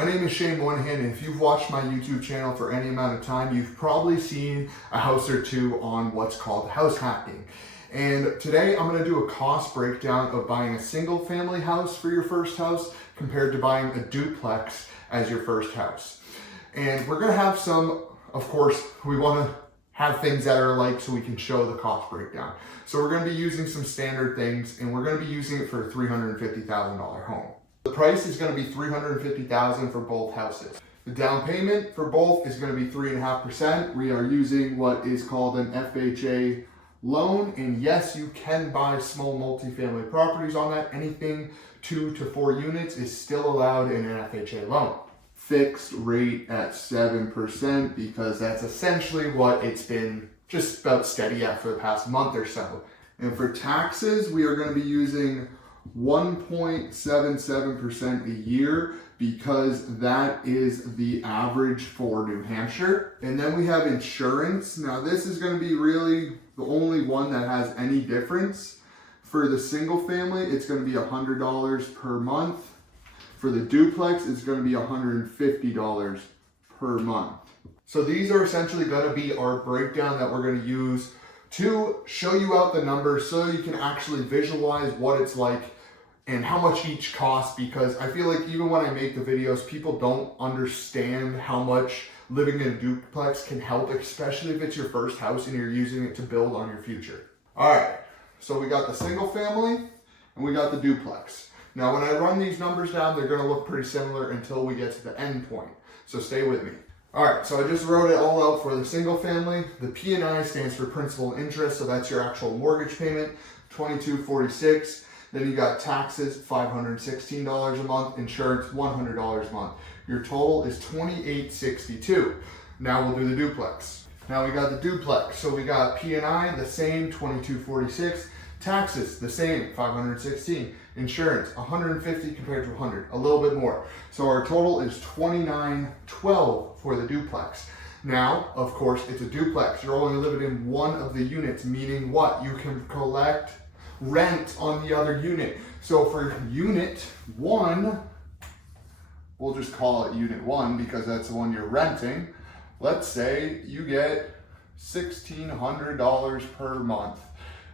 My name is Moynihan, and if you've watched my YouTube channel for any amount of time, you've probably seen a house or two on what's called house hacking. And today I'm going to do a cost breakdown of buying a single family house for your first house compared to buying a duplex as your first house. And we're going to have some, of course, we want to have things that are alike so we can show the cost breakdown. So we're going to be using some standard things, and we're going to be using it for a $350,000 home. The price is going to be $350,000 for both houses. The down payment for both is going to be 3.5%. We are using what is called an FHA loan, and yes, you can buy small multifamily properties on that. Anything 2 to 4 units is still allowed in an FHA loan. Fixed rate at 7% because that's essentially what it's been just about steady at for the past month or so. And for taxes, we are going to be using 1.77% a year because that is the average for New Hampshire. And then we have insurance. Now this is going to be really the only one that has any difference. For the single family, it's going to be $100 per month. For the duplex, it's going to be $150 per month. So these are essentially going to be our breakdown that we're going to use to show you out the numbers so you can actually visualize what it's like and how much each costs, because I feel like even when I make the videos, people don't understand how much living in a duplex can help, especially if it's your first house and you're using it to build on your future. All right, so we got the single family and we got the duplex. Now, when I run these numbers down, they're going to look pretty similar until we get to the end point. So stay with me. All right, so I just wrote it all out for the single family. The P&I stands for principal and interest, so that's your actual mortgage payment, $22.46. Then you got taxes, $516 a month, insurance, $100 a month. Your total is $28.62. Now we'll do the duplex. Now we got the duplex, so we got P&I, the same, $22.46. Taxes, the same, $516. Insurance, $150 compared to $100, a little bit more. So our total is $29.12 for the duplex. Now, of course, it's a duplex. You're only living in one of the units, meaning what? You can collect rent on the other unit. So for unit 1, we'll just call it unit 1 because that's the one you're renting. Let's say you get $1,600 per month.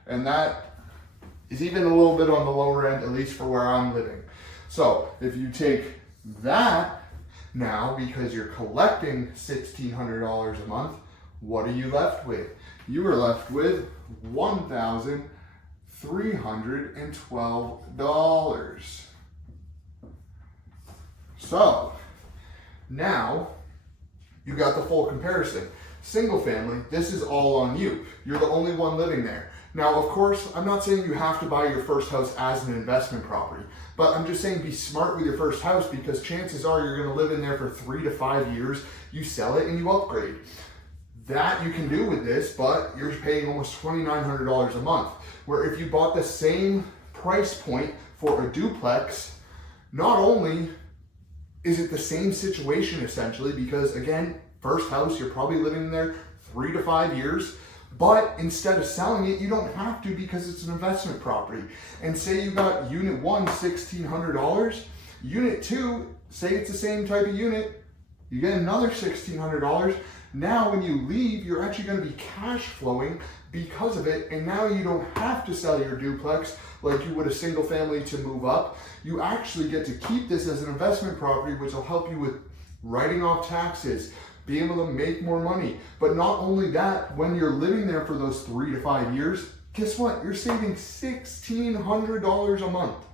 And that is even a little bit on the lower end, at least for where I'm living. So if you take that now, because you're collecting $1,600 a month, what are you left with? You are left with $1,312. So now you got the full comparison. Single family, this is all on you. You're the only one living there. Now, of course, I'm not saying you have to buy your first house as an investment property, but I'm just saying be smart with your first house because chances are you're going to live in there for 3 to 5 years. You sell it and you upgrade. That you can do with this, but you're paying almost $2,900 a month. Where if you bought the same price point for a duplex, not only is it the same situation essentially, because again, first house, you're probably living there 3 to 5 years, but instead of selling it, you don't have to because it's an investment property. And say you got unit 1, $1,600, unit 2, say it's the same type of unit, you get another $1,600. Now when you leave, you're actually going to be cash flowing because of it, and now you don't have to sell your duplex like you would a single family to move up. You actually get to keep this as an investment property, which will help you with writing off taxes, being able to make more money. But not only that, when you're living there for those 3 to 5 years, guess what? You're saving $1,600 a month.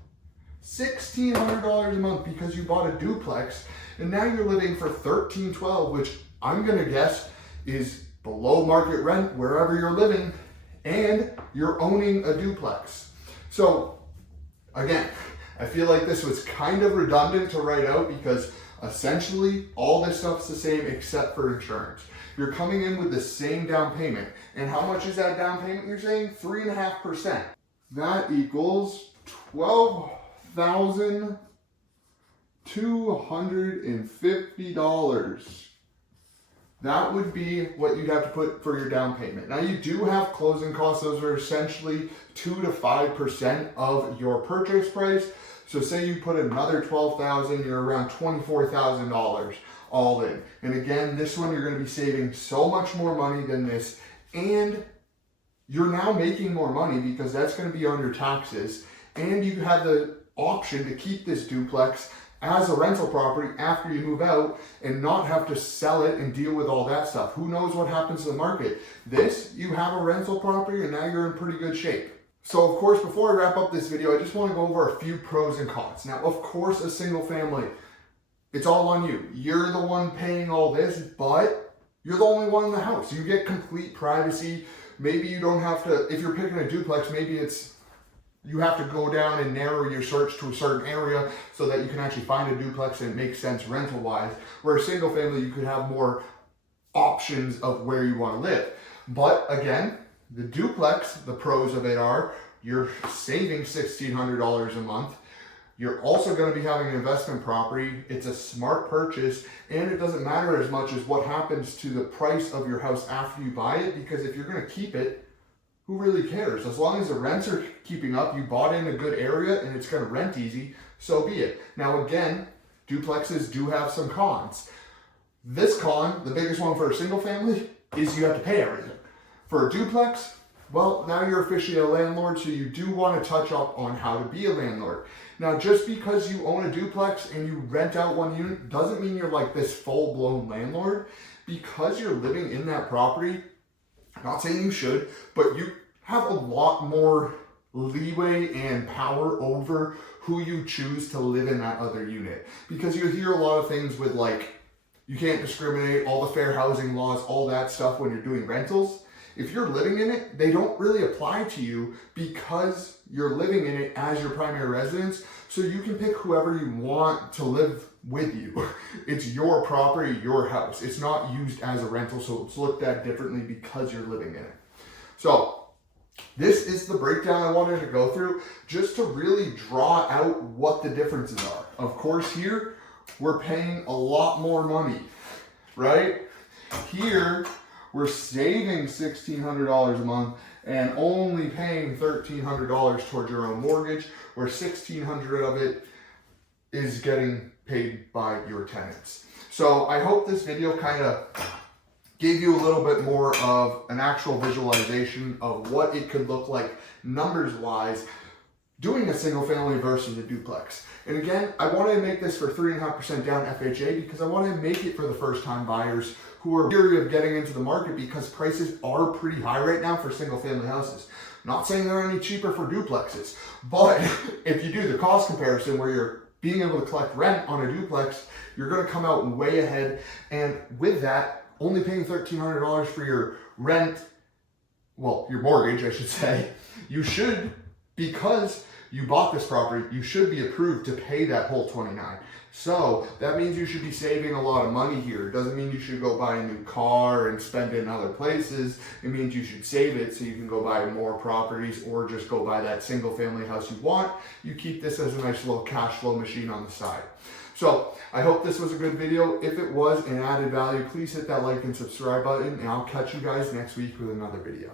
$1,600 a month because you bought a duplex, and now you're living for $1,312, which I'm gonna guess is below market rent wherever you're living, and you're owning a duplex. So again, I feel like this was kind of redundant to write out because essentially all this stuff's the same except for insurance. You're coming in with the same down payment. And how much is that down payment you're saying? 3.5%. That equals $12,250. That would be what you'd have to put for your down payment. Now you do have closing costs. Those are essentially 2 to 5% of your purchase price. So say you put another $12,000, you're around $24,000 all in. And again, this one you're going to be saving so much more money than this, and you're now making more money because that's going to be on your taxes, and you have the option to keep this duplex as a rental property after you move out and not have to sell it and deal with all that stuff. Who knows what happens to the market? This, you have a rental property and now you're in pretty good shape. So of course, before I wrap up this video, I just want to go over a few pros and cons. Now, of course, a single family, it's all on you. You're the one paying all this, but you're the only one in the house. You get complete privacy. Maybe you don't have to, if you're picking a duplex, maybe you have to go down and narrow your search to a certain area so that you can actually find a duplex and it makes sense rental wise. Where a single family, you could have more options of where you want to live. But again, the duplex, the pros of it are you're saving $1,600 a month. You're also going to be having an investment property. It's a smart purchase, and it doesn't matter as much as what happens to the price of your house after you buy it, because if you're going to keep it, who really cares? As long as the rents are keeping up, you bought in a good area and it's going to rent easy, so be it. Now again, duplexes do have some cons. This con, the biggest one for a single family, is you have to pay everything. For a duplex, well, now you're officially a landlord, so you do want to touch up on how to be a landlord. Now, just because you own a duplex and you rent out one unit doesn't mean you're like this full-blown landlord. Because you're living in that property, not saying you should, but you have a lot more leeway and power over who you choose to live in that other unit. Because you hear a lot of things with like, you can't discriminate, all the fair housing laws, all that stuff when you're doing rentals. If you're living in it, they don't really apply to you because you're living in it as your primary residence. So you can pick whoever you want to live with you. It's your property, your house. It's not used as a rental, so it's looked at differently because you're living in it. So this is the breakdown I wanted to go through just to really draw out what the differences are. Of course, here we're paying a lot more money, right? Here, we're saving $1,600 a month and only paying $1,300 towards your own mortgage, where $1,600 of it is getting paid by your tenants. So I hope this video kind of gave you a little bit more of an actual visualization of what it could look like numbers wise doing a single family versus a duplex. And again, I wanted to make this for 3.5% down FHA because I want to make it for the first time buyers who are weary of getting into the market because prices are pretty high right now for single family houses. Not saying they're any cheaper for duplexes, but if you do the cost comparison where you're being able to collect rent on a duplex, you're going to come out way ahead. And with that, only paying $1,300 for your rent, well, your mortgage, I should say, you should, because you bought this property, you should be approved to pay that whole $29,000. So that means you should be saving a lot of money here. It doesn't mean you should go buy a new car and spend it in other places. It means you should save it so you can go buy more properties or just go buy that single family house you want. You keep this as a nice little cash flow machine on the side. So I hope this was a good video. If it was and added value, please hit that like and subscribe button, and I'll catch you guys next week with another video.